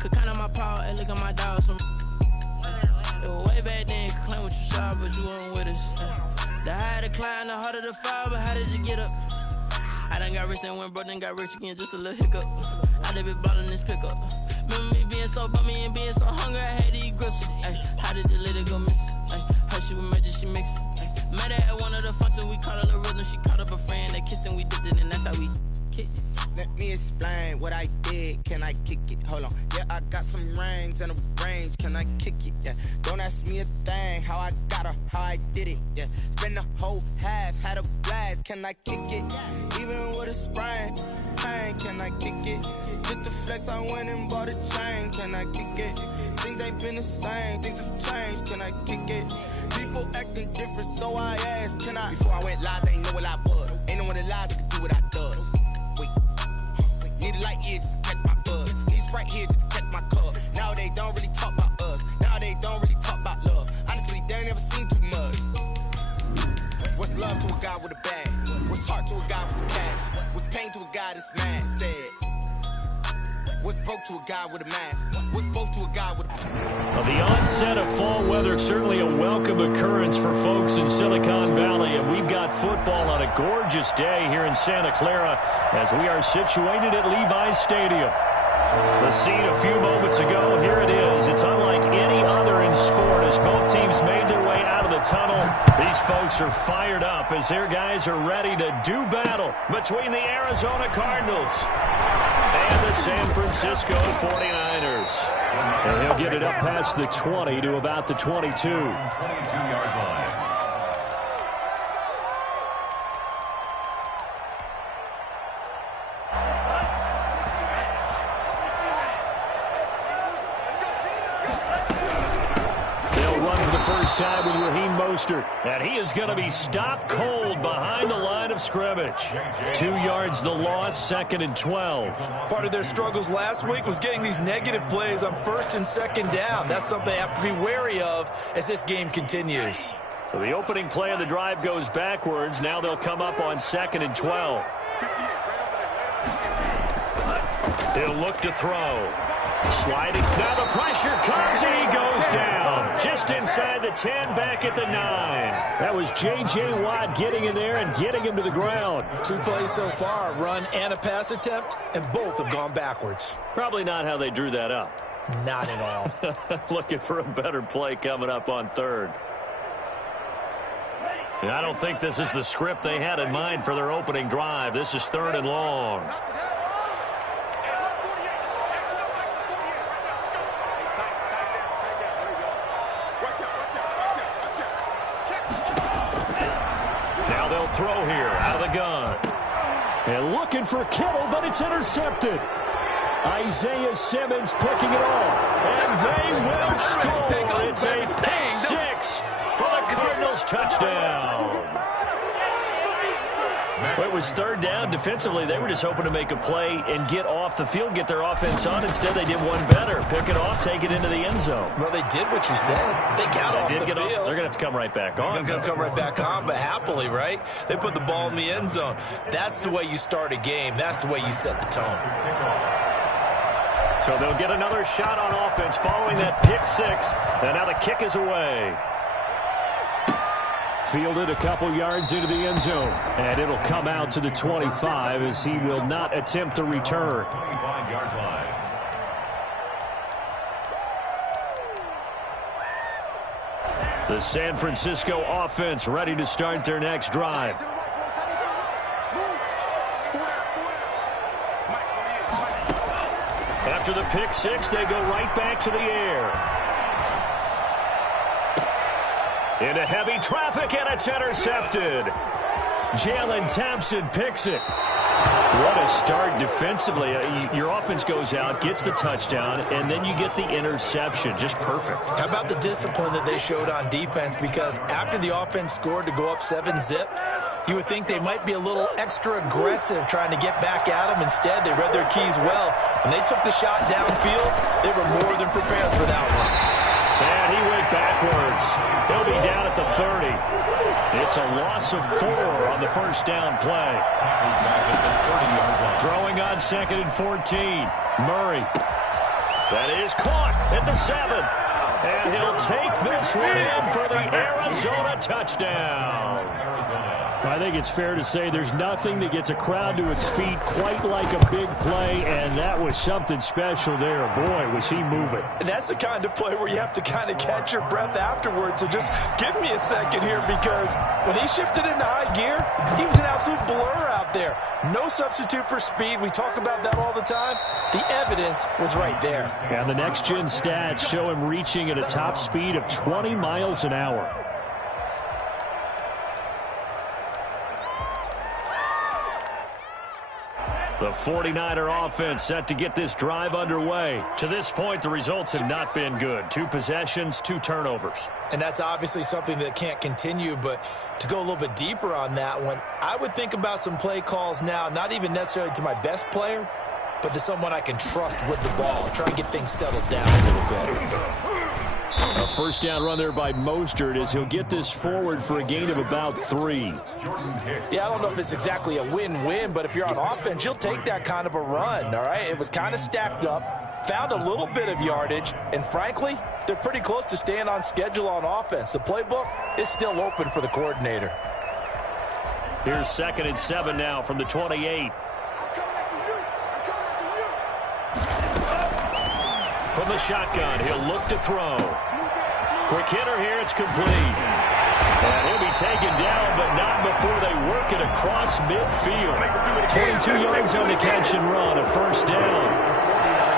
Could count on my power and look at my dogs from. It was way back then, could claim what you saw, but you weren't with us. The higher the climb, the harder the fall, but how did you get up? I done got rich, then went broke, then got rich again, just a little hiccup. I done been ballin' this pickup. Remember me being so bummy and being so hungry, I had to eat gristle. Ay, how did the lady go miss? Ay, her she was magic, she mixed. Met her at one of the functions, we caught a little rhythm. She caught up a friend, they kissed and we dipped it, and that's how we kicked it. Let me explain what I did. Can I kick it? Hold on. Yeah, I got some rings and a range. Can I kick it? Yeah. Don't ask me a thing. How I got her, how I did it. Yeah. Spend the whole half, had a blast. Can I kick it? Even with a sprain, pain. Can I kick it? Just the flex, I went and bought a chain. Can I kick it? Things ain't been the same. Things have changed. Can I kick it? People acting different, so I asked. Can I? Before I went live, they ain't know what I was. Ain't no one alive that could do what I does. Need a light here just to catch my buzz. Need Sprite here just to catch my cup. Now they don't really talk about us. Now they don't really talk about love. Honestly, they ain't never seen too much. What's love to a guy with a bag? What's heart to a guy with some cash? What's pain to a guy that's mad? Said. What's broke to a guy with a mask? What's both to a guy with a... Well, the onset of fall weather, certainly a welcome occurrence for folks in Silicon Valley. And we've got football on a gorgeous day here in Santa Clara as we are situated at Levi's Stadium. The scene a few moments ago, and here it is. It's unlike any other in sport as both teams made their way out of the tunnel. These folks are fired up as their guys are ready to do battle between the Arizona Cardinals and the San Francisco 49ers. And he'll get it up past the 20 to about the 22. 22-yard line. Time with Raheem Mostert, and he is going to be stopped cold behind the line of scrimmage. 2 yards the loss, 2nd and 12. Part of their struggles last week was getting these negative plays on 1st and 2nd down. That's something they have to be wary of as this game continues. So the opening play of the drive goes backwards. Now they'll come up on 2nd and 12. He'll look to throw. Sliding. Now the pressure comes and he goes down. Just inside the 10, back at the 9. That was J.J. Watt getting in there and getting him to the ground. 2 plays so far, a run and a pass attempt, and both have gone backwards. Probably not how they drew that up. Not at all. Looking for a better play coming up on 3rd. And I don't think this is the script they had in mind for their opening drive. This is 3rd and long. Throw here out of the gun. And looking for Kittle, but it's intercepted. Isaiah Simmons picking it off. And they will score. It's a pick 6 for the Cardinals touchdown. Well, it was 3rd down. Defensively, they were just hoping to make a play and get off the field, get their offense on. Instead, they did one better. Pick it off, take it into the end zone. Well, they did what you said. They got off the field. They're going to have to come right back on. They're going to come right back on, but happily, right? They put the ball in the end zone. That's the way you start a game. That's the way you set the tone. So they'll get another shot on offense following that pick 6. And now the kick is away. Fielded a couple yards into the end zone. And it'll come out to the 25 as he will not attempt the return. 25-yard line. The San Francisco offense ready to start their next drive. After the pick 6, they go right back to the air. Into heavy traffic, and it's intercepted. Jalen Thompson picks it. What a start defensively. Your offense goes out, gets the touchdown, and then you get the interception. Just perfect. How about the discipline that they showed on defense? Because after the offense scored to go up 7-zip, you would think they might be a little extra aggressive trying to get back at them. Instead, they read their keys well. When they took the shot downfield, they were more than prepared for that one. And he went backwards. He'll be down at the 30. It's a loss of 4 on the first down play. Throwing on 2nd and 14. Murray. That is caught at the 7. And he'll take this one in for the Arizona touchdown. I think it's fair to say there's nothing that gets a crowd to its feet quite like a big play, and that was something special there. Boy, was he moving. And that's the kind of play where you have to kind of catch your breath afterwards. So just give me a second here, because when he shifted into high gear, he was an absolute blur out there. No substitute for speed. We talk about that all the time. The evidence was right there. And the next-gen stats show him reaching at a top speed of 20 miles an hour. The 49er offense set to get this drive underway. To this point, the results have not been good. 2 possessions, 2 turnovers. And that's obviously something that can't continue, but to go a little bit deeper on that one, I would think about some play calls now, not even necessarily to my best player, but to someone I can trust with the ball. Try and get things settled down a little bit. A first down run there by Mostert as he'll get this forward for a gain of about 3. Yeah, I don't know if it's exactly a win-win, but if you're on offense, you'll take that kind of a run, all right? It was kind of stacked up, found a little bit of yardage, and frankly, they're pretty close to staying on schedule on offense. The playbook is still open for the coordinator. Here's 2nd and 7 now from the 28. From the shotgun, he'll look to throw. Quick hitter here, it's complete. And he'll be taken down, but not before they work it across midfield. 22 yards on the catch and run, a first down.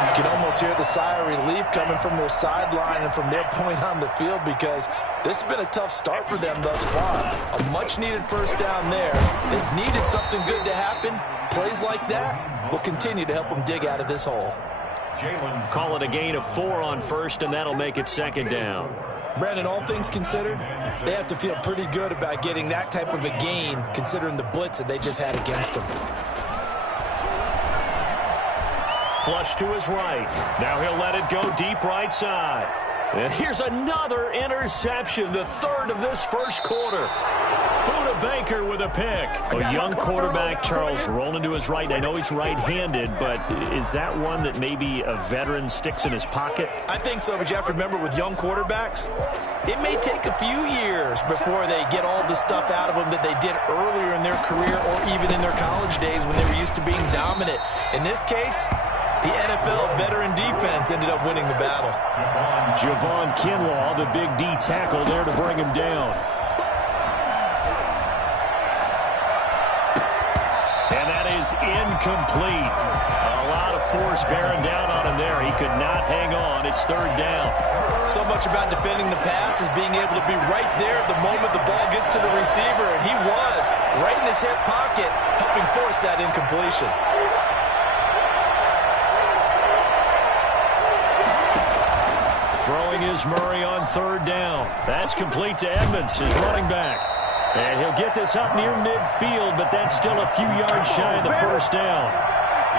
You can almost hear the sigh of relief coming from their sideline and from their point on the field, because this has been a tough start for them thus far. A much-needed first down there. They've needed something good to happen. Plays like that will continue to help them dig out of this hole. Call it a gain of 4 on first, and that'll make it 2nd down. Brandon, all things considered, they have to feel pretty good about getting that type of a gain, considering the blitz that they just had against them. Flush to his right. Now he'll let it go deep right side. And here's another interception, the 3rd of this first quarter. Buda Baker with a pick. A young quarterback, Charles, rolling to his right. I know he's right-handed, but is that one that maybe a veteran sticks in his pocket? I think so, but you have to remember with young quarterbacks, it may take a few years before they get all the stuff out of them that they did earlier in their career or even in their college days when they were used to being dominant. In this case, the NFL veteran defense ended up winning the battle. Javon Kinlaw, the big D tackle there to bring him down. And that is incomplete. A lot of force bearing down on him there. He could not hang on. It's 3rd down. So much about defending the pass is being able to be right there at the moment the ball gets to the receiver, and he was right in his hip pocket, helping force that incompletion. Throwing is Murray on 3rd down. That's complete to Edmonds, his running back. And he'll get this up near midfield, but that's still a few yards shy of the first down.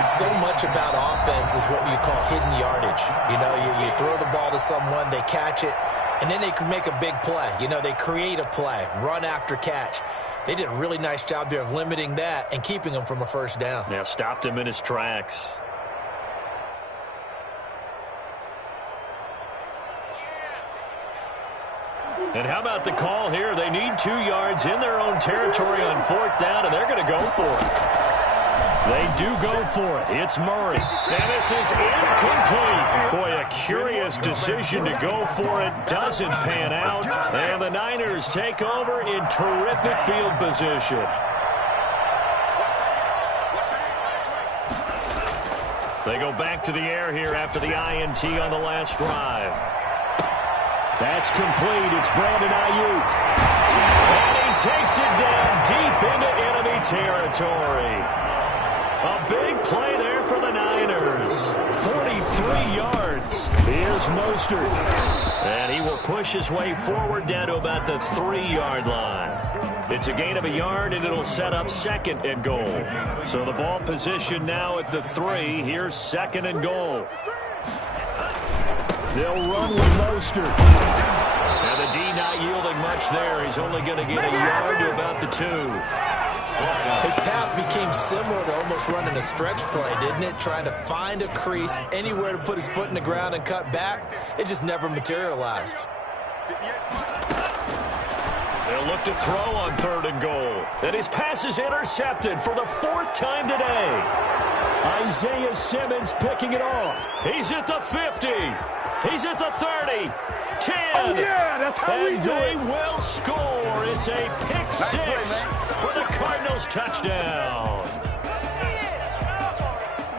So much about offense is what you call hidden yardage. You know, you throw the ball to someone, they catch it, and then they can make a big play. You know, they create a play, run after catch. They did a really nice job there of limiting that and keeping him from a first down. Yeah, stopped him in his tracks. And how about the call here? They need 2 yards in their own territory on 4th down, and they're going to go for it. They do go for it. It's Murray. And this is incomplete. Boy, a curious decision to go for it. Doesn't pan out. And the Niners take over in terrific field position. They go back to the air here after the INT on the last drive. That's complete. It's Brandon Ayuk. And he takes it down deep into enemy territory. A big play there for the Niners. 43 yards. Here's Mostert. And he will push his way forward down to about the 3-yard line. It's a gain of a yard, and it'll set up 2nd and goal. So the ball position now at the 3. Here's 2nd and goal. They'll run with Mostert. And the D not yielding much there. He's only going to get a yard to about the 2. His path became similar to almost running a stretch play, didn't it? Trying to find a crease, anywhere to put his foot in the ground and cut back. It just never materialized. They'll look to throw on 3rd and goal. And his pass is intercepted for the 4th time today. Isaiah Simmons picking it off. He's at the 50. He's at the 30. 10. Oh, yeah, that's how we do it. And they will score. It's a pick six for the Cardinals touchdown.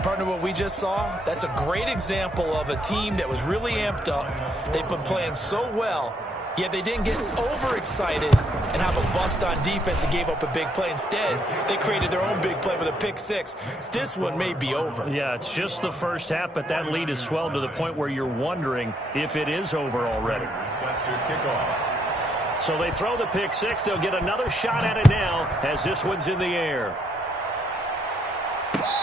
Partner, what we just saw, that's a great example of a team that was really amped up. They've been playing so well, yet they didn't get overexcited and have a bust on defense and gave up a big play. Instead, they created their own big play with a pick six. This one may be over. Yeah, it's just the first half, but that lead has swelled to the point where you're wondering if it is over already. So they throw the pick six. They'll get another shot at it now as this one's in the air.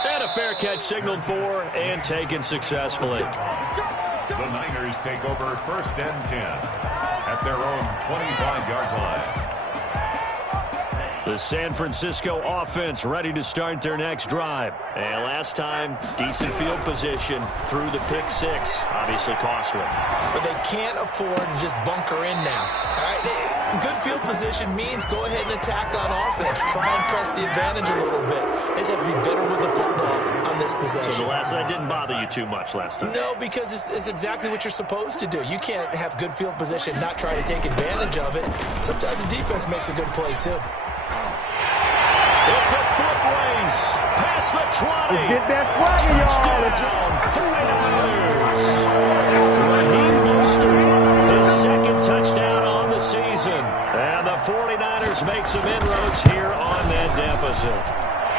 And a fair catch signaled for and taken successfully. The Niners take over 1st and 10 at their own 25-yard line. The San Francisco offense ready to start their next drive. And last time, decent field position through the pick six. Obviously costly. But they can't afford to just bunker in now. All right? Good field position means go ahead and attack on offense. Try and press the advantage a little bit. They just have to be better with the football on this possession. So that didn't bother you too much last time? No, because it's exactly what you're supposed to do. You can't have good field position, not try to take advantage of it. Sometimes the defense makes a good play, too. It's a foot race. Past the 20. Let's get that swagger, y'all. Raheem Mostert, his 2nd touchdown on the season. And the 49ers make some inroads here on that deficit.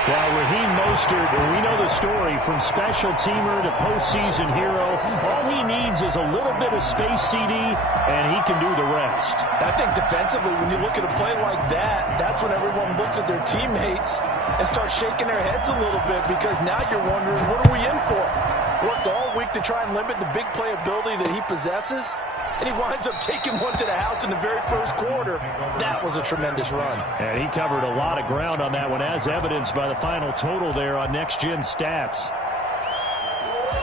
Well, Raheem Mostert, we know the story, from special teamer to postseason hero. All he needs is a little bit of space, CD, and he can do the rest. I think defensively, when you look at a play like that, that's when everyone looks at their teammates and starts shaking their heads a little bit, because now you're wondering, what are we in for? Worked all week to try and limit the big play ability that he possesses, and he winds up taking one to the house in the very first quarter. That was a tremendous run. And he covered a lot of ground on that one, as evidenced by the final total there on Next Gen Stats.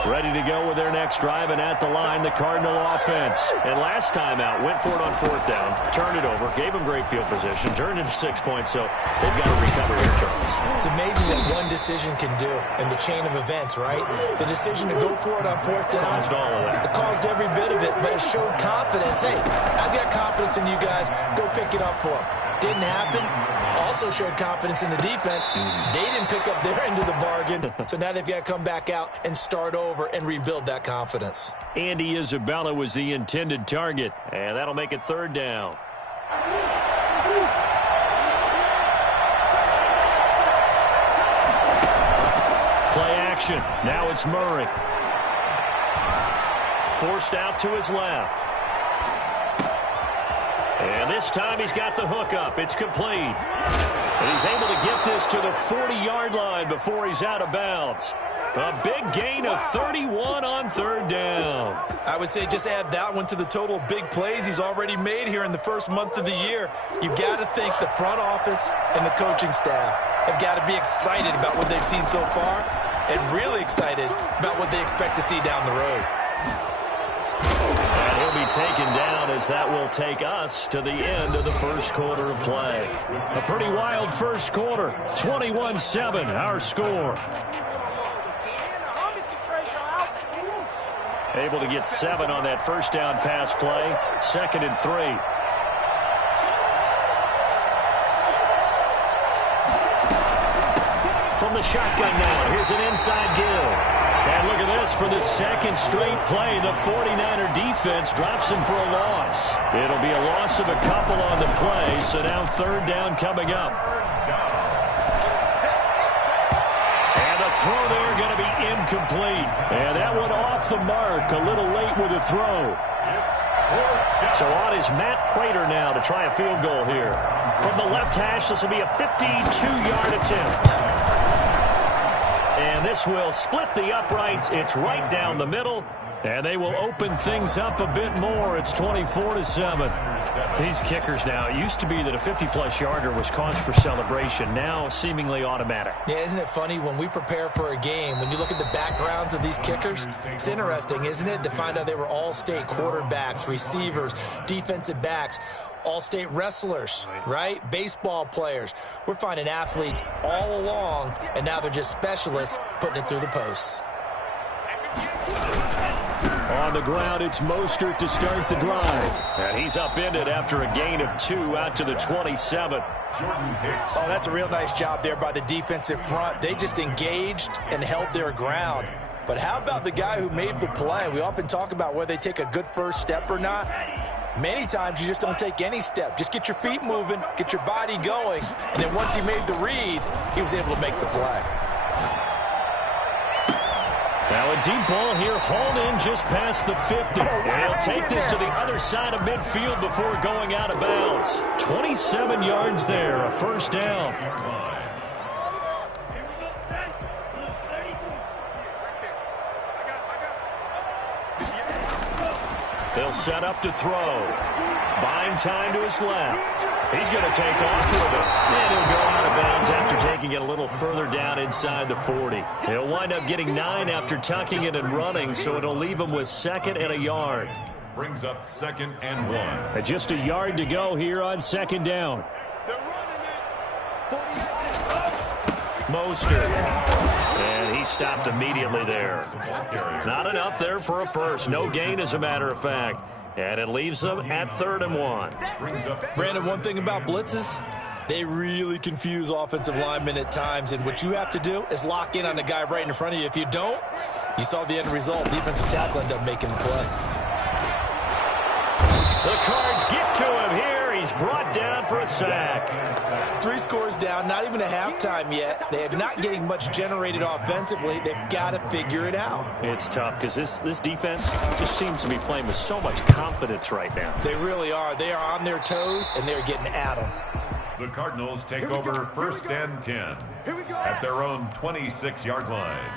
Ready to go with their next drive, and at the line, the Cardinal offense. And last time out, went for it on 4th down, turned it over, gave them great field position, turned it to 6 points, so they've got to recover here, Charles. It's amazing what one decision can do in the chain of events, right? The decision to go for it on 4th down. Caused all of that. It caused every bit of it, but it showed confidence. Hey, I've got confidence in you guys. Go pick it up for them. Didn't happen. Also showed confidence in the defense. They didn't pick up their end of the bargain, so now they've got to come back out and start over and rebuild that confidence. Andy Isabella was the intended target, and that'll make it 3rd down. Play action. Now it's Murray. Forced out to his left. And this time he's got the hook up. It's complete. And he's able to get this to the 40-yard line before he's out of bounds. A big gain of 31 on 3rd down. I would say just add that one to the total big plays he's already made here in the first month of the year. You've got to think the front office and the coaching staff have got to be excited about what they've seen so far and really excited about what they expect to see down the road. And he'll be taken down, as that will take us to the end of the first quarter of play. A pretty wild first quarter. 21-7, our score. Able to get 7 on that first down pass play. 2nd and 3. From the shotgun now, here's an inside give. And look at this, for the 2nd straight play, the 49er defense drops him for a loss. It'll be a loss of a couple on the play, so now 3rd down coming up. And the throw there going to be incomplete. And that one off the mark, a little late with the throw. So on is Matt Prater now to try a field goal here. From the left hash, this will be a 52-yard attempt. And this will split the uprights. It's right down the middle. And they will open things up a bit more. It's 24-7. These kickers now, it used to be that a 50-plus yarder was cause for celebration. Now seemingly automatic. Yeah, isn't it funny when we prepare for a game, when you look at the backgrounds of these kickers, it's interesting, isn't it, to find out they were all-state quarterbacks, receivers, defensive backs, all-state wrestlers, right? Baseball players. We're finding athletes all along, and now they're just specialists putting it through the posts. On the ground, it's Mostert to start the drive. And he's upended after a gain of 2 out to the 27. Oh, that's a real nice job there by the defensive front. They just engaged and held their ground. But how about the guy who made the play? We often talk about whether they take a good first step or not. Many times you just don't take any step. Just get your feet moving, get your body going. And then once he made the read, he was able to make the play. Now a deep ball here, hauled in just past the 50. And he'll take this to the other side of midfield before going out of bounds. 27 yards there, a first down. He'll set up to throw. Buying time to his left. He's going to take off with it. And he'll go out of bounds after taking it a little further down inside the 40. He'll wind up getting 9 after tucking it and running, so it'll leave him with 2nd and a yard. Brings up 2nd and 1. And just a yard to go here on 2nd down. Mostert. And he stopped immediately there. Not enough there for a first. No gain, as a matter of fact. And it leaves them at 3rd and 1. Brandon, one thing about blitzes, they really confuse offensive linemen at times. And what you have to do is lock in on the guy right in front of you. If you don't, you saw the end result. Defensive tackle ended up making the play. The Cards get to him here. He's brought down for a sack. 3 scores down, not even a halftime yet. They are not getting much generated offensively. They've got to figure it out. It's tough because this defense just seems to be playing with so much confidence right now. They really are. They are on their toes, and they're getting at them. The Cardinals take over 1st and 10 at their own 26-yard line.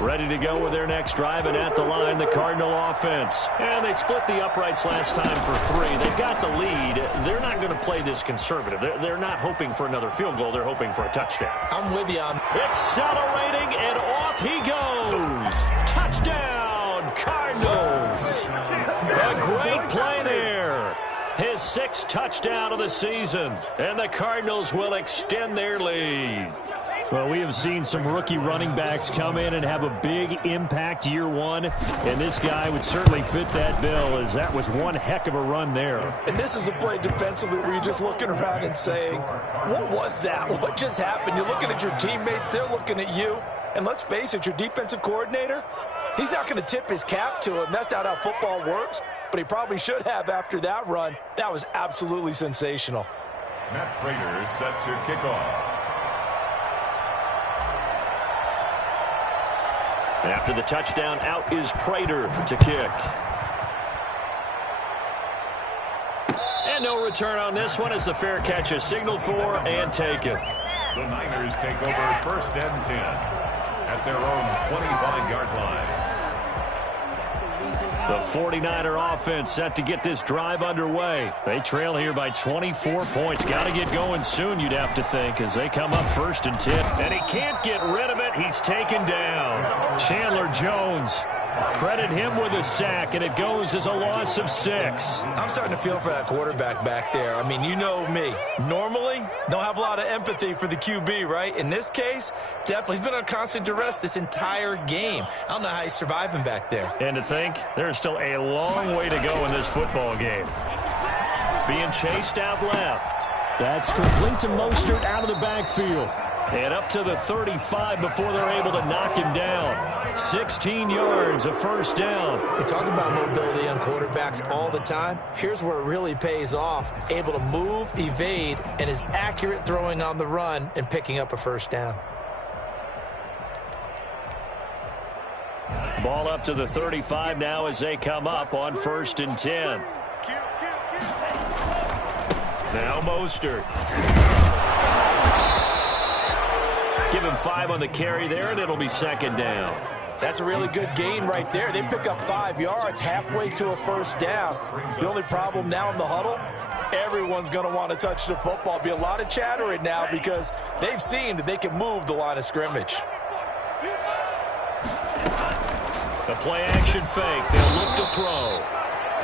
Ready to go with their next drive, and at the line, the Cardinal offense. And they split the uprights last time for 3. They've got the lead. They're not going to play this conservative. They're not hoping for another field goal. They're hoping for a touchdown. I'm with you on. Accelerating, and off he goes. Touchdown, Cardinals. A great play there. His 6th touchdown of the season. And the Cardinals will extend their lead. Well, we have seen some rookie running backs come in and have a big impact year 1, and this guy would certainly fit that bill, as that was one heck of a run there. And this is a play defensively where you're just looking around and saying, what was that? What just happened? You're looking at your teammates, they're looking at you, and let's face it, your defensive coordinator, he's not going to tip his cap to him. That's not how football works, but he probably should have after that run. That was absolutely sensational. Matt Prater set to kick off. After the touchdown, out is Prater to kick. And no return on this one as the fair catch is signaled for and taken. The Niners take over 1st and 10 at their own 25-yard line. The 49er offense set to get this drive underway. They trail here by 24 points. Got to get going soon, you'd have to think, as they come up 1st and 10. And he can't get rid of it. He's taken down. Chandler Jones. Credit him with a sack, and it goes as a loss of 6. I'm starting to feel for that quarterback back there. I mean, you know me. Normally, don't have a lot of empathy for the QB, right? In this case, definitely. He's been on constant duress this entire game. I don't know how he's surviving back there. And to think, there's still a long way to go in this football game. Being chased out left. That's complete to Mostert out of the backfield. And up to the 35 before they're able to knock him down. 16 yards, a first down. We talk about mobility on quarterbacks all the time. Here's where it really pays off. Able to move, evade, and is accurate throwing on the run and picking up a first down. Ball up to the 35 now as they come up on 1st and 10. Now Mostert. him 5 on the carry there, and it'll be second down. That's a really good gain right there. They pick up 5 yards halfway to a first down. The only problem now in the huddle, everyone's going to want to touch the football. Be a lot of chattering now because they've seen that they can move the line of scrimmage. The play action fake. They'll look to throw.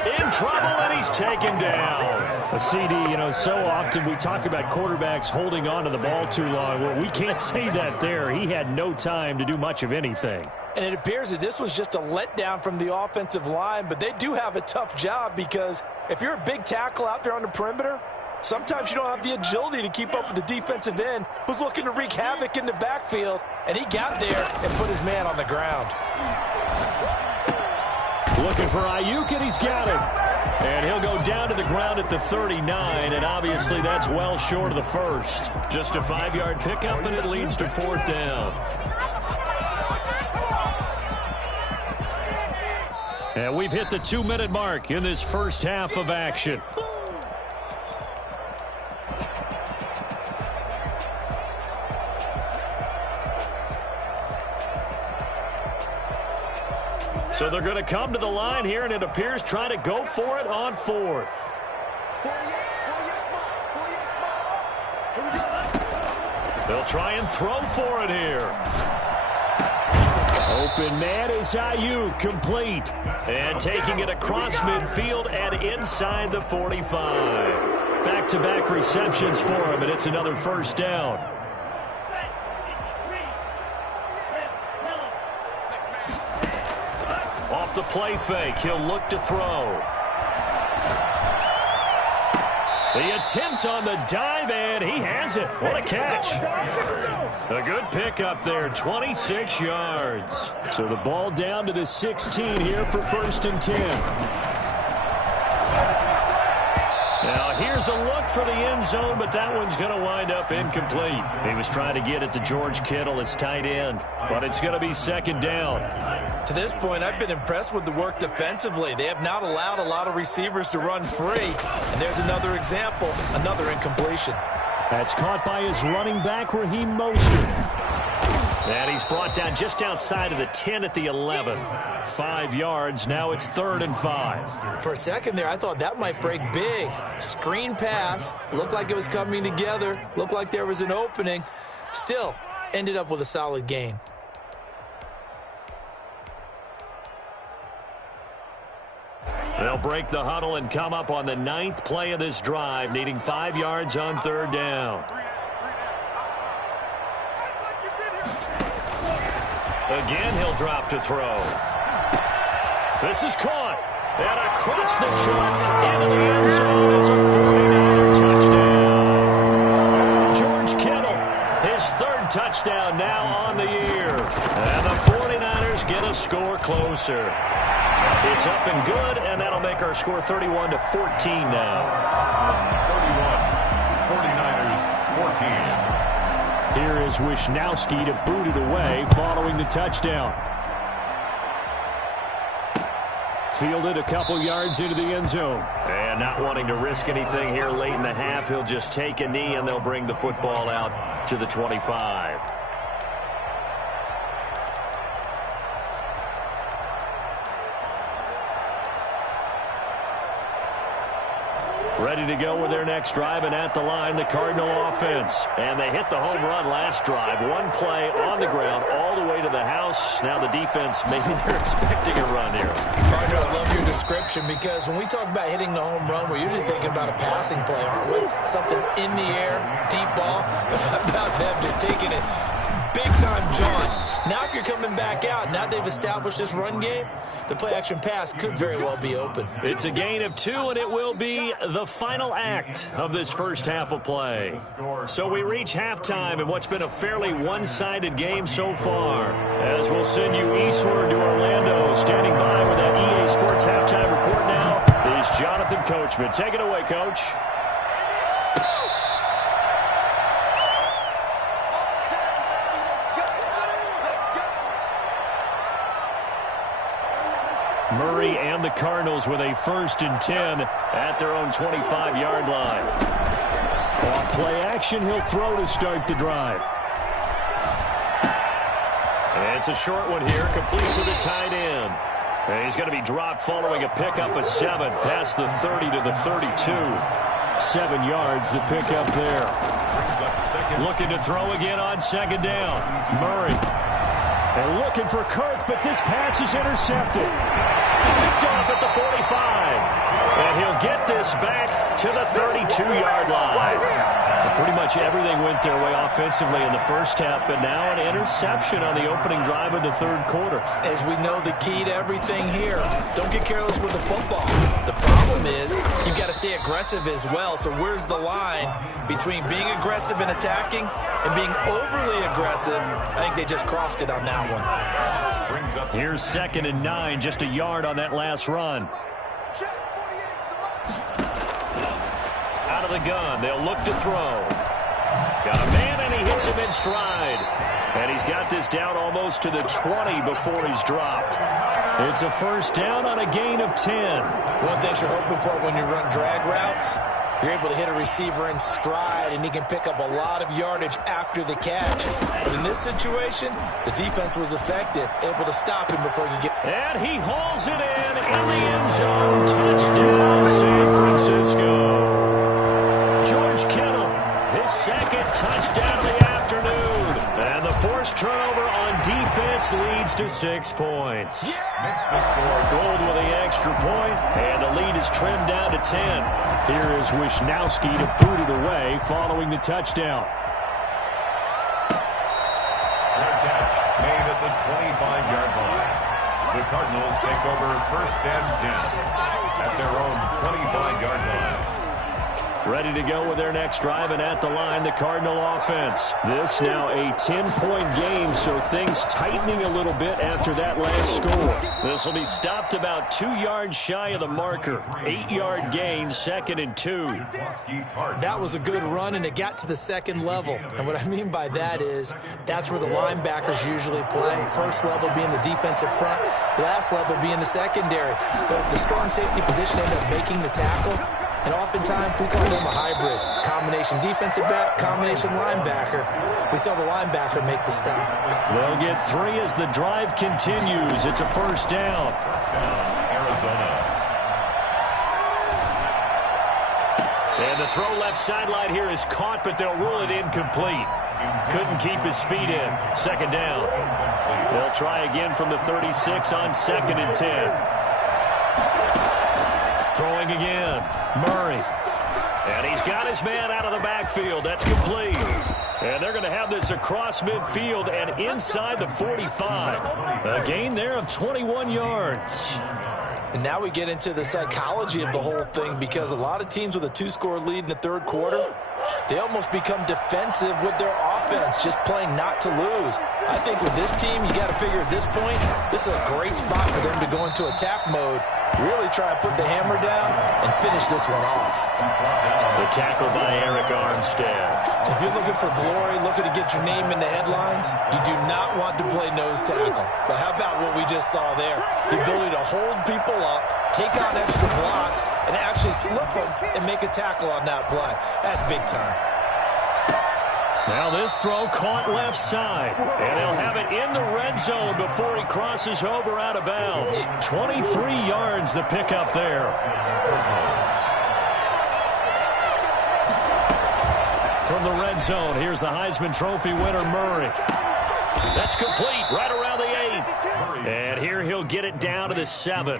In trouble, and he's taken down. A CD, so often we talk about quarterbacks holding on to the ball too long. Well, we can't say that there. He had no time to do much of anything. And it appears that this was just a letdown from the offensive line, but they do have a tough job because if you're a big tackle out there on the perimeter, sometimes you don't have the agility to keep up with the defensive end who's looking to wreak havoc in the backfield, and he got there and put his man on the ground. Looking for Ayuk, and he's got him. And he'll go down to the ground at the 39, and obviously that's well short of the first. Just a 5-yard pickup, and it leads to 4th down. And we've hit the 2-minute mark in this first half of action. So they're going to come to the line here, and it appears trying to go for it on 4th. They'll try and throw for it here. Open man is Ayuk, complete. And taking it across midfield and inside the 45. Back-to-back receptions for him, and it's another first down. Off the play fake, he'll look to throw. The attempt on the dive, and he has it. What a catch. A good pickup there, 26 yards. So the ball down to the 16 here for 1st and 10. Now here's a look for the end zone, but that one's going to wind up incomplete. He was trying to get it to George Kittle, his tight end, but it's going to be 2nd down. To this point, I've been impressed with the work defensively. They have not allowed a lot of receivers to run free. And there's another example, another incompletion. That's caught by his running back, Raheem Mostert. And he's brought down just outside of the 10 at the 11. 5 yards, now it's 3rd and 5. For a second there, I thought that might break big. Screen pass, looked like it was coming together, looked like there was an opening. Still, ended up with a solid gain. They'll break the huddle and come up on the 9th play of this drive, needing 5 yards on 3rd down. Again, he'll drop to throw. This is caught. And across the chalk into the end zone. It's a 49-yard touchdown. George Kittle, his 3rd touchdown now on the year. And the 49ers get a score closer. It's up and good, and that'll make our score 31-14 now. 31, 49ers 14. Here is Wisnowski to boot it away following the touchdown. Fielded a couple yards into the end zone. And not wanting to risk anything here late in the half, he'll just take a knee, and they'll bring the football out to the 25. Ready to go with their next drive, and at the line, the Cardinal offense. And they hit the home run last drive. One play on the ground all the way to the house. Now the defense, maybe they're expecting a run here. Partner, I love your description because when we talk about hitting the home run, we're usually thinking about a passing play, aren't we? Something in the air, deep ball. But how about them just taking it big-time jaunt? Now if you're coming back out, now they've established this run game, the play-action pass could very well be open. It's a gain of 2, and it will be the final act of this first half of play. So we reach halftime in what's been a fairly one-sided game so far. As we'll send you eastward to Orlando, standing by with that EA Sports halftime report now is Jonathan Coachman. Take it away, Coach. Murray and the Cardinals with a 1st and 10 at their own 25-yard line. Off play action, he'll throw to start the drive. It's a short one here, complete to the tight end. And he's going to be dropped following a pickup of 7, past the 30 to the 32. 7 yards, the pickup there. Looking to throw again on second down. Murray. And looking for Kirk, but this pass is intercepted. Picked off at the 45. And he'll get this back to the 32-yard line. Pretty much everything went their way offensively in the first half, but now an interception on the opening drive of the third quarter. As we know, the key to everything here, don't get careless with the football. The problem is you've got to stay aggressive as well. So where's the line between being aggressive and attacking and being overly aggressive? I think they just crossed it on that one. Here's 2nd and 9, just a yard on that last run. Out of the gun, they'll look to throw. Got a man, and he hits him in stride. And he's got this down almost to the 20 before he's dropped. It's a first down on a gain of 10. One thing you're hoping for when you run drag routes, you're able to hit a receiver in stride, and he can pick up a lot of yardage after the catch. But in this situation, the defense was effective, able to stop him before you get... And he hauls it in the end zone. Touchdown, San Francisco. George Kittle, his 2nd touchdown of the afternoon. And the forced turnover on defense leads to 6 points. Gold with the extra point, and the lead is trimmed down to 10. Here is Wisnowski to boot it away following the touchdown. Fair catch made at the 25-yard line. The Cardinals take over 1st and 10 at their own 25-yard line. Ready to go with their next drive, and at the line, the Cardinal offense. This now a 10-point game, so things tightening a little bit after that last score. This will be stopped about 2 yards shy of the marker. 8-yard gain, 2nd and 2. That was a good run, and it got to the 2nd level. And what I mean by that is that's where the linebackers usually play. First level being the defensive front, last level being the secondary. But if the strong safety position ended up making the tackle, and oftentimes we call them a hybrid. Combination defensive back, combination linebacker. We saw the linebacker make the stop. They'll get 3 as the drive continues. It's a first down. Arizona. And the throw left sideline here is caught, but they'll rule it incomplete. Couldn't keep his feet in. 2nd down. They'll try again from the 36 on 2nd and 10. Throwing again, Murray. And he's got his man out of the backfield. That's complete. And they're going to have this across midfield and inside the 45. A gain there of 21 yards. And now we get into the psychology of the whole thing, because a lot of teams with a 2-score lead in the third quarter, they almost become defensive with their offense, just playing not to lose. I think with this team, you got to figure at this point, this is a great spot for them to go into attack mode, really try and put the hammer down and finish this one off. The tackle by Eric Armstead. If you're looking for glory, looking to get your name in the headlines, you do not want to play nose tackle. But how about what we just saw there? The ability to hold people up, take on extra blocks, and actually slip them and make a tackle on that play. That's big time. Now this throw caught left side, and he'll have it in the red zone before he crosses over out of bounds. 23 yards the pickup there. From the red zone, here's the Heisman Trophy winner, Murray. That's complete, right around the 8. And here he'll get it down to the 7.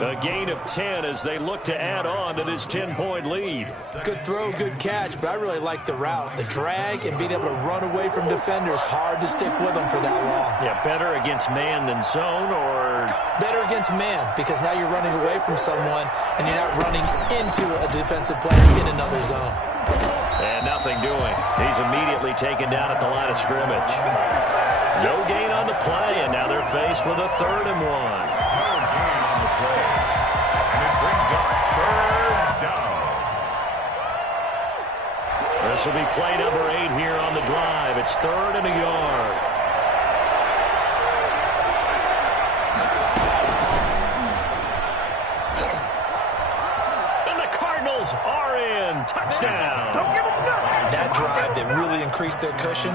A gain of 10 as they look to add on to this 10-point lead. Good throw, good catch, but I really like the route. The drag and being able to run away from defenders, hard to stick with them for that long. Yeah, better against man than zone, or? Better against man, because now you're running away from someone and you're not running into a defensive player in another zone. And nothing doing. He's immediately taken down at the line of scrimmage. No gain on the play, and now they're faced with a 3rd and 1. No gain on the play. And it brings up 3rd down. This will be play number 8 here on the drive. It's 3rd and a yard. And the Cardinals are in. Touchdown. That drive that really increased their cushion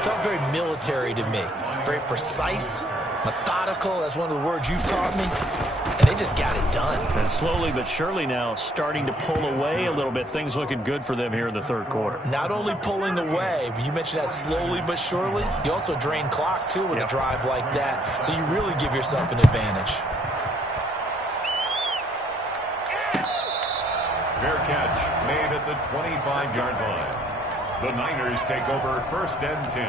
felt very military to me. very precise, methodical. That's one of the words you've taught me. And they just got it done. And slowly but surely now starting to pull away a little bit. Things looking good for them here in the third quarter. Not only pulling away, but you mentioned that slowly but surely. You also drain clock, too, with a drive like that. So you really give yourself an advantage. Fair catch made at the 25-yard line. The Niners take over 1st and 10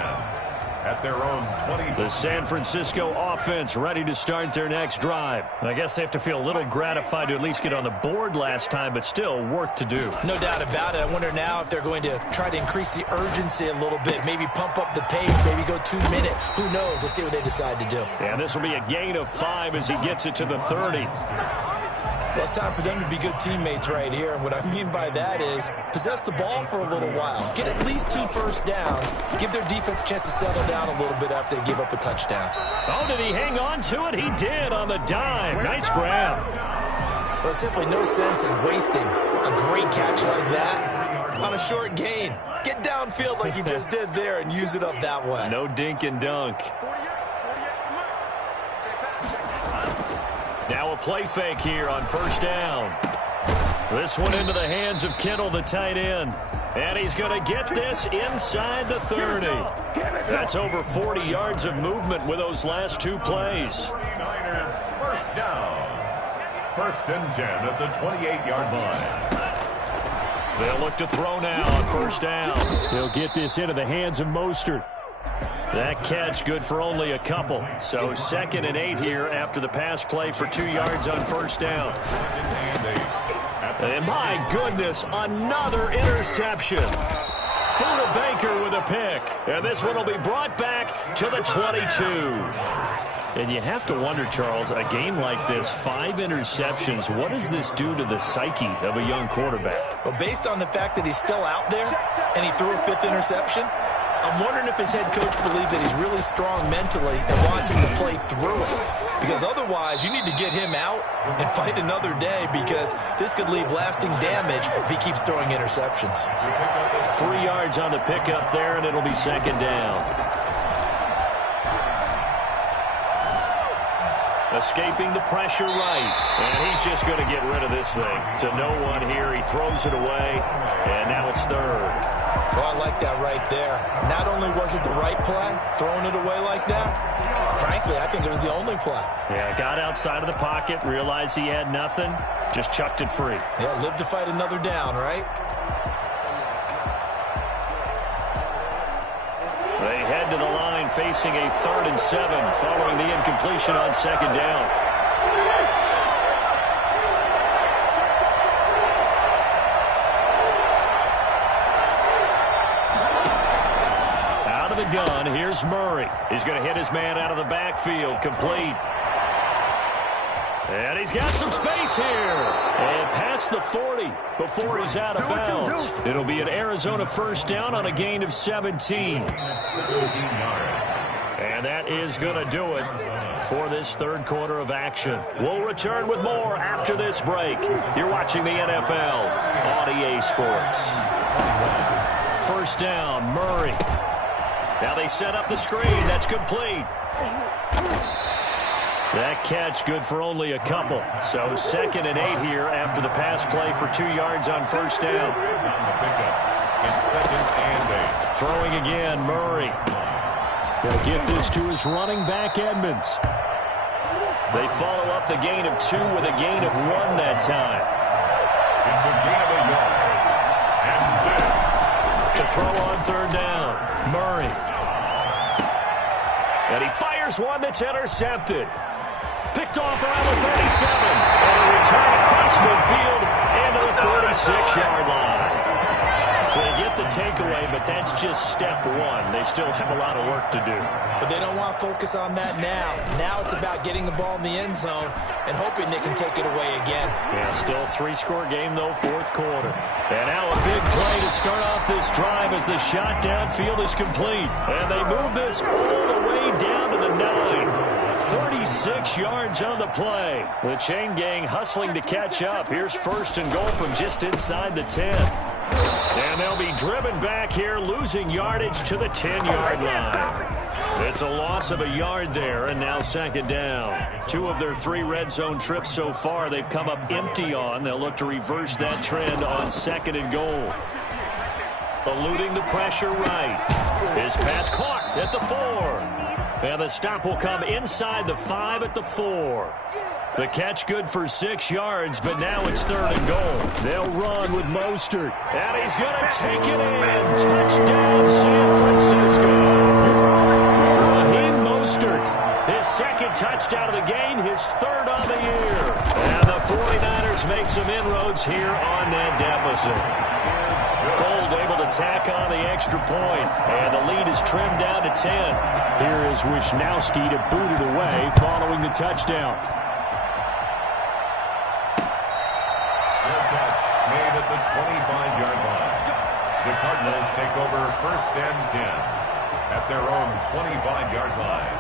at their own 20. The San Francisco offense ready to start their next drive. I guess they have to feel a little gratified to at least get on the board last time, but still work to do. No doubt about it. I wonder now if they're going to try to increase the urgency a little bit, maybe pump up the pace, maybe go 2 minute. Who knows? Let's see what they decide to do. And this will be a gain of 5 as he gets it to the 30. Well, it's time for them to be good teammates right here. And what I mean by that is possess the ball for a little while. Get at least 2 first downs. Give their defense a chance to settle down a little bit after they give up a touchdown. Oh, did he hang on to it? He did on the dime. Nice grab. Well, simply no sense in wasting a great catch like that on a short gain. Get downfield like you just did there and use it up that way. No dink and dunk. Now a play fake here on 1st down. This one into the hands of Kittle, the tight end. And he's going to get this inside the 30. That's over 40 yards of movement with those last 2 plays. 1st down. 1st and 10 at the 28-yard line. They'll look to throw now on 1st down. They'll get this into the hands of Mostert. That catch good for only a couple. So 2nd and 8 here after the pass play for 2 yards on 1st down. And my goodness, another interception. Buda Baker with a pick. And this one will be brought back to the 22. And you have to wonder, Charles, a game like this, 5 interceptions, what does this do to the psyche of a young quarterback? Well, based on the fact that he's still out there and he threw a 5th interception, I'm wondering if his head coach believes that he's really strong mentally and wants him to play through it. Because otherwise, you need to get him out and fight another day because this could leave lasting damage if he keeps throwing interceptions. 3 yards on the pickup there, and it'll be 2nd down. Escaping the pressure right. And he's just going to get rid of this thing. To no one here. He throws it away, and now it's 3rd. Oh, I like that right there. Not only was it the right play, throwing it away like that, frankly, I think it was the only play. Yeah, got outside of the pocket, realized he had nothing, just chucked it free. Yeah, live to fight another down, right? They head to the line facing a 3rd and 7 following the incompletion on 2nd down. The gun. Here's Murray. He's going to hit his man out of the backfield. Complete. And he's got some space here. And past the 40 before he's out of bounds. It'll be an Arizona 1st down on a gain of 17. 17 yards. And that is going to do it for this 3rd quarter of action. We'll return with more after this break. You're watching the NFL on EA Sports. 1st down, Murray. Now they set up the screen. That's complete. That catch good for only a couple. So 2nd and 8 here after the pass play for 2 yards on 1st down. It's 2nd and 8. Throwing again, Murray. Going to get this to his running back, Edmonds. They follow up the gain of 2 with a gain of 1 that time. It's a gain of a yard. And this. To throw on 3rd down, Murray. And he fires one that's intercepted. Picked off around the 37. And a return across midfield into the 46-yard line. So they get the takeaway, but that's just step 1. They still have a lot of work to do. But they don't want to focus on that now. Now it's about getting the ball in the end zone and hoping they can take it away again. Yeah, still a 3-score game, though, 4th quarter. And now a big play to start off this drive as the shot downfield is complete. And they move this all the way down to the 9. 36 yards on the play. The chain gang hustling to catch up. Here's 1st and goal from just inside the 10. And they'll be driven back here, losing yardage to the 10-yard line. It's a loss of a yard there, and now second down. 2 of their 3 red zone trips so far they've come up empty on. They'll look to reverse that trend on 2nd and goal. Eluding the pressure right. His pass caught at the 4. And the stop will come inside the 5 at the 4. The catch good for 6 yards, but now it's 3rd and goal. They'll run with Mostert. And he's going to take it in. Touchdown, San Francisco. Raheem Mostert, his 2nd touchdown of the game, his 3rd on the year. And the 49ers make some inroads here on that deficit. Gold able to tack on the extra point, and the lead is trimmed down to 10. Here is Wisnowski to boot it away following the touchdown. Made at the 25-yard line. The Cardinals take over 1st and 10 at their own 25-yard line.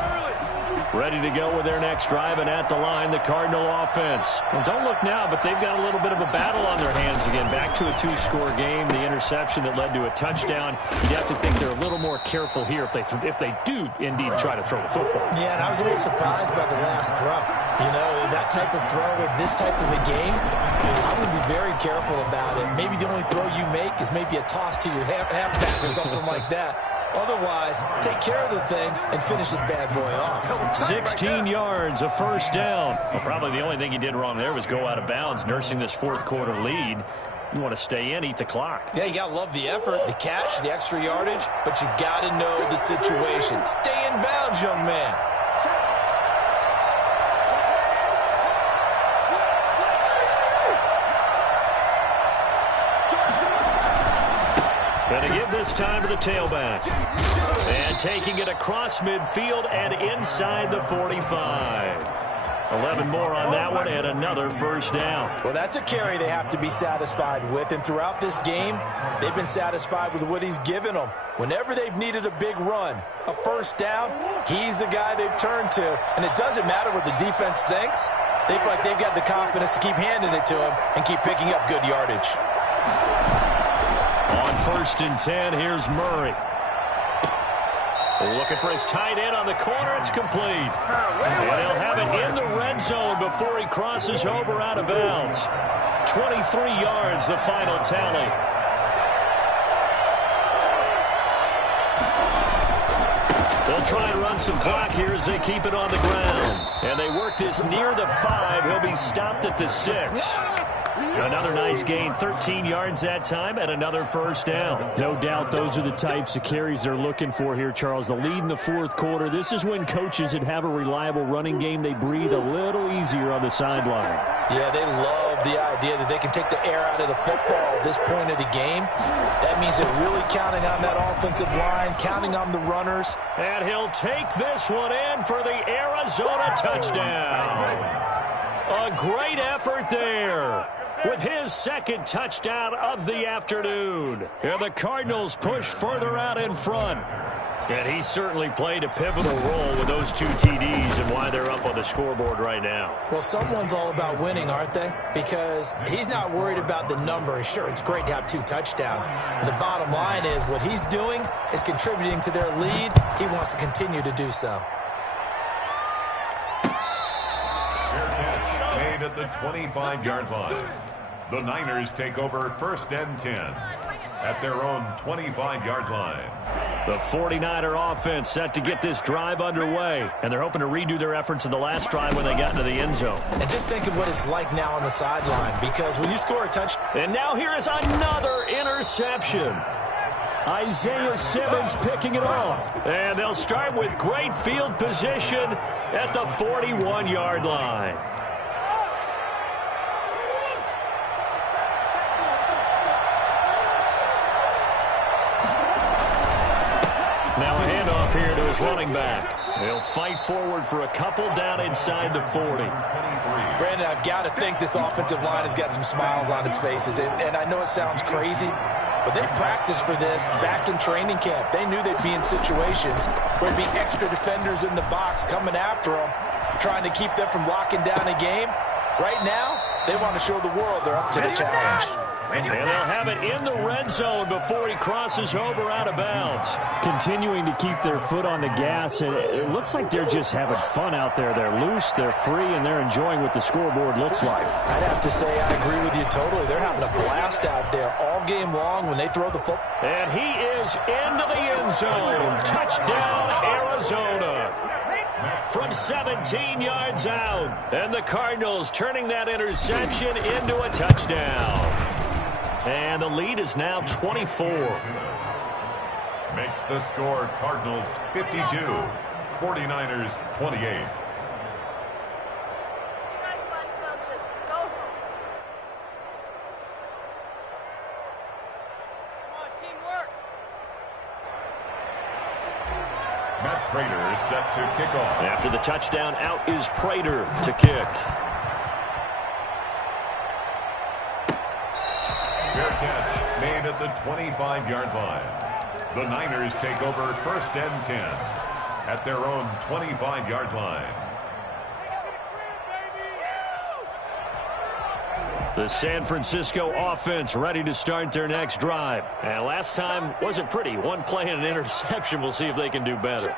Ready to go with their next drive, and at the line, the Cardinal offense. Well, don't look now, but they've got a little bit of a battle on their hands again. Back to a 2-score game, the interception that led to a touchdown. You'd have to think they're a little more careful here if they do indeed try to throw the football. Yeah, and I was a little surprised by the last throw. You know, that type of throw with this type of a game, I would be very careful about it. Maybe the only throw you make is maybe a toss to your halfback or something like that. Otherwise, take care of the thing and finish this bad boy off. 16 yards, a 1st down. Well, probably the only thing he did wrong there was go out of bounds, nursing this 4th quarter lead. You want to stay in, eat the clock. Yeah, you got to love the effort, the catch, the extra yardage, but you got to know the situation. Stay in bounds, young man. Going to give this time to the tailback. And taking it across midfield and inside the 45. 11 more on that one and another 1st down. Well, that's a carry they have to be satisfied with. And throughout this game, they've been satisfied with what he's given them. Whenever they've needed a big run, a 1st down, he's the guy they've turned to. And it doesn't matter what the defense thinks. They feel like they've got the confidence to keep handing it to him and keep picking up good yardage. On 1st and 10, here's Murray. Looking for his tight end on the corner. It's complete. And he'll have it in the red zone before he crosses over out of bounds. 23 yards, the final tally. They'll try and run some clock here as they keep it on the ground. And they work this near the 5. He'll be stopped at the 6. Another nice gain, 13 yards that time, and another 1st down. No doubt those are the types of carries they're looking for here, Charles. The lead in the 4th quarter. This is when coaches that have a reliable running game, they breathe a little easier on the sideline. Yeah, they love the idea that they can take the air out of the football at this point of the game. That means they're really counting on that offensive line, counting on the runners. And he'll take this one in for the Arizona touchdown. A great effort there, with his 2nd touchdown of the afternoon. And the Cardinals push further out in front. And he certainly played a pivotal role with those 2 TDs and why they're up on the scoreboard right now. Well, someone's all about winning, aren't they? Because he's not worried about the number. Sure, it's great to have 2 touchdowns. But the bottom line is what he's doing is contributing to their lead. He wants to continue to do so. Fair catch made at the 25-yard line. The Niners take over 1st and 10 at their own 25-yard line. The 49er offense set to get this drive underway, and they're hoping to redo their efforts in the last drive when they got into the end zone. And just think of what it's like now on the sideline, because when you score a touchdown. And now here is another interception. Isaiah Simmons picking it off. And they'll start with great field position at the 41-yard line. Now a handoff here to his running back. He'll fight forward for a couple down inside the 40. Brandon, I've got to think this offensive line has got some smiles on its faces. And I know it sounds crazy, but they practiced for this back in training camp. They knew they'd be in situations where there'd be extra defenders in the box coming after them, trying to keep them from locking down a game. Right now, they want to show the world they're up to the challenge. And they'll have it in the red zone before he crosses over out of bounds. Continuing to keep their foot on the gas, and it looks like they're just having fun out there. They're loose, they're free, and they're enjoying what the scoreboard looks like. I'd have to say I agree with you totally. They're having a blast out there all game long when they throw the football. And he is into the end zone. Touchdown, Arizona. From 17 yards out. And the Cardinals turning that interception into a touchdown. And the lead is now 24. Makes the score Cardinals 52, 49ers 28. Matt Prater is set to kick off. After the touchdown, out is Prater to kick. Fair catch made at the 25-yard line. The Niners take over 1st and 10 at their own 25-yard line. The San Francisco offense ready to start their next drive. And last time wasn't pretty. One play and an interception. We'll see if they can do better.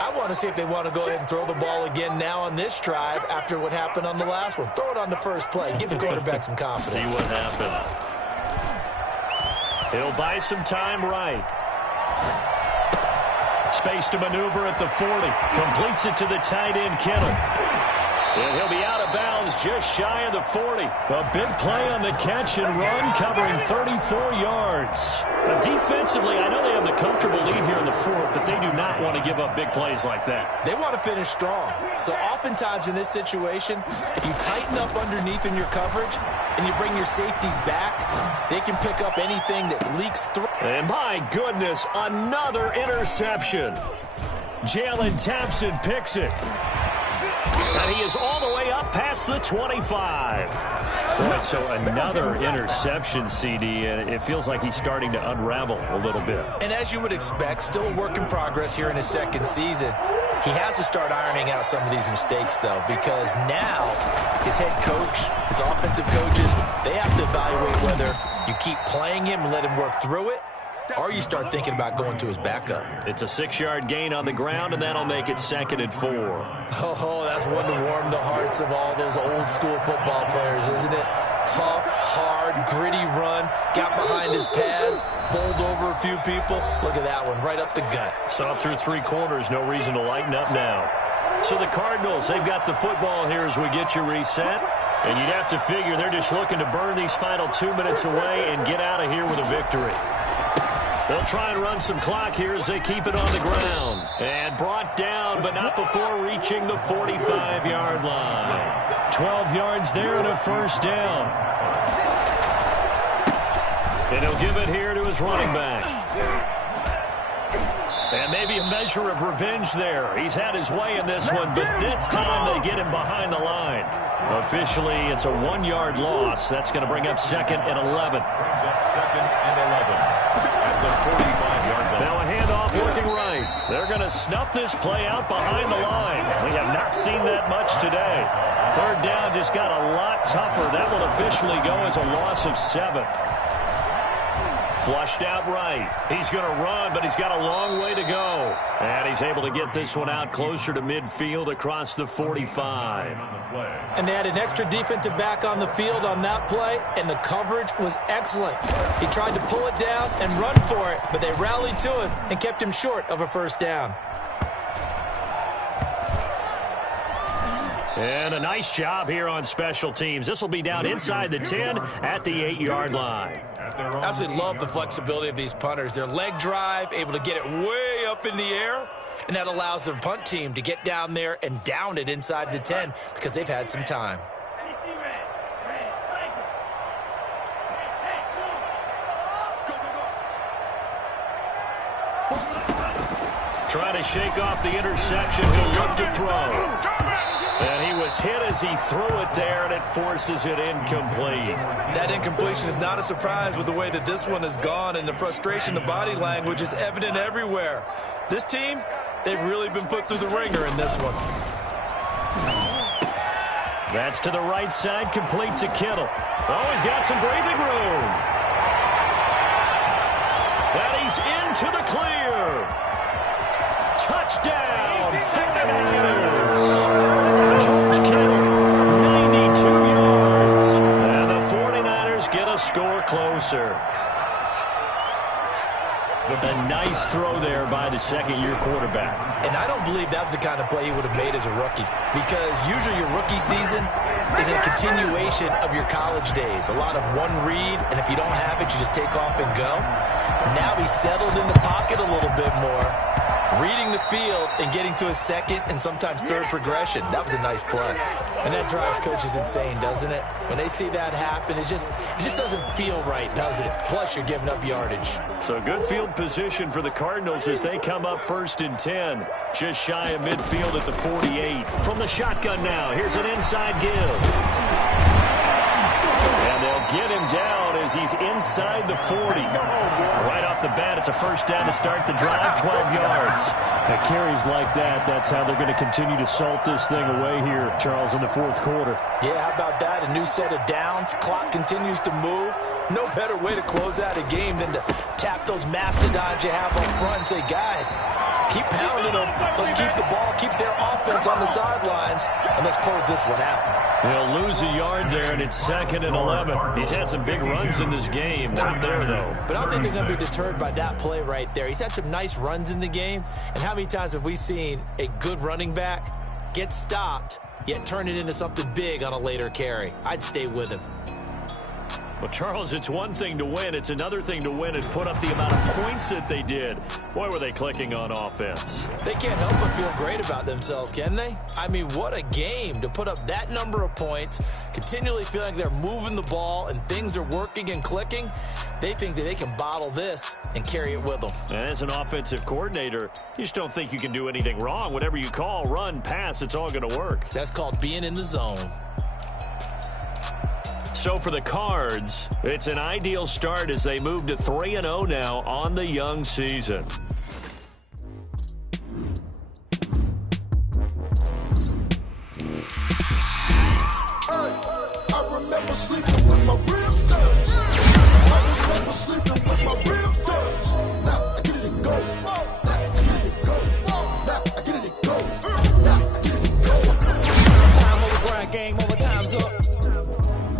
I want to see if they want to go ahead and throw the ball again now on this drive after what happened on the last one. Throw it on the first play. Give the quarterback some confidence. See what happens. He'll buy some time right. Space to maneuver at the 40. Completes it to the tight end, Kittle. And he'll be out of bounds just shy of the 40. A big play on the catch and run, covering 34 yards. But defensively, I know they have the comfortable lead here in the fourth, but they do not want to give up big plays like that. They want to finish strong. So oftentimes in this situation, you tighten up underneath in your coverage, and you bring your safeties back. They can pick up anything that leaks through. And my goodness, another interception. Jalen Thompson picks it. And he is all the way up past the 25. Boy, so another interception, CD, and it feels like he's starting to unravel a little bit. And as you would expect, still a work in progress here in his second season. He has to start ironing out some of these mistakes, though, because now his head coach, his offensive coaches, they have to evaluate whether you keep playing him and let him work through it, or you start thinking about going to his backup. It's a 6-yard gain on the ground, and that'll make it 2nd and 4. Oh, that's one to warm the hearts of all those old-school football players, isn't it? Tough, hard, gritty run, got behind his pads, bowled over a few people. Look at that one, right up the gut. Saw it through 3 quarters, no reason to lighten up now. So the Cardinals, they've got the football here as we get you reset. And you'd have to figure they're just looking to burn these final 2 minutes away and get out of here with a victory. They'll try and run some clock here as they keep it on the ground. And brought down, but not before reaching the 45-yard line. 12 yards there and a first down. And he'll give it here to his running back. And maybe a measure of revenge there. He's had his way in this one, but this time they get him behind the line. Officially, it's a 1-yard loss. That's going to bring up 2nd and 11. Brings up 2nd and 11 at the 45-yard line. Now a handoff working right. They're going to snuff this play out behind the line. We have not seen that much today. 3rd down just got a lot tougher. That will officially go as a loss of 7. Flushed out right. He's going to run, but he's got a long way to go. And he's able to get this one out closer to midfield across the 45. And they had an extra defensive back on the field on that play, and the coverage was excellent. He tried to pull it down and run for it, but they rallied to him and kept him short of a first down. And a nice job here on special teams. This will be down inside the 10 at the 8-yard line. Absolutely love the flexibility of these punters. Their leg drive, able to get it way up in the air, and that allows their punt team to get down there and down it inside the 10 because they've had some time. Trying to shake off the interception. He'll look to throw. And he was hit as he threw it there, and it forces it incomplete. That incompletion is not a surprise with the way that this one has gone, and the frustration, the body language is evident everywhere. This team, they've really been put through the ringer in this one. That's to the right side, complete to Kittle. Oh, he's got some breathing room. And he's into the clear. Touchdown, 49ers. George Kittle, 92 yards. And the 49ers get a score closer. A nice throw there by the second-year quarterback. And I don't believe that was the kind of play he would have made as a rookie, because usually your rookie season is a continuation of your college days. A lot of one read, and if you don't have it, you just take off and go. Now he's settled in the pocket a little bit more, reading the field and getting to a second and sometimes third progression. That was a nice play. And that drives coaches insane, doesn't it? When they see that happen, it just doesn't feel right, does it? Plus, you're giving up yardage. So good field position for the Cardinals as they come up 1st and 10. Just shy of midfield at the 48. From the shotgun now, here's an inside give. And they'll get him down as he's inside the 40. Right off the bat, it's a first down to start the drive, 12 yards. The carries like that, that's how they're going to continue to salt this thing away here, Charles, in the fourth quarter. Yeah, how about that? A new set of downs. Clock continues to move. No better way to close out a game than to tap those mastodons you have up front and say, guys, keep pounding them. Let's keep the ball, keep their offense on the sidelines, and let's close this one out. He'll lose a yard there, and it's 2nd and 11. He's had some big runs in this game. Not there, though. But I don't think they're going to be deterred by that play right there. He's had some nice runs in the game, and how many times have we seen a good running back get stopped, yet turn it into something big on a later carry? I'd stay with him. Well, Charles, it's one thing to win. It's another thing to win and put up the amount of points that they did. Boy, were they clicking on offense. They can't help but feel great about themselves, can they? I mean, what a game to put up that number of points, continually feeling like they're moving the ball and things are working and clicking. They think that they can bottle this and carry it with them. And as an offensive coordinator, you just don't think you can do anything wrong. Whatever you call, run, pass, it's all going to work. That's called being in the zone. So for the Cards, it's an ideal start as they move to 3-0 now on the young season. I remember sleeping with my ribs touched. I remember sleeping with my ribs touched. Now I get it and go. Now I get it and go. Now I get it and go. Now I get it and go. Time over grind, game over, time's up.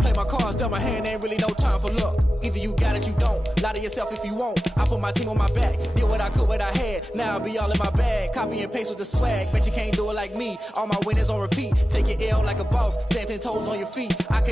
Play my cards, dealt my hand, ain't really no time for luck. Either you got it, you don't. Lie to yourself if you won't. I put my team on my back. Did what I could, what I had. Now I'll be all in my bag. Copy and paste with the swag. Bet you can't do it like me. All my winners on repeat. Take your L like a boss. Stand 10 toes on your feet. I could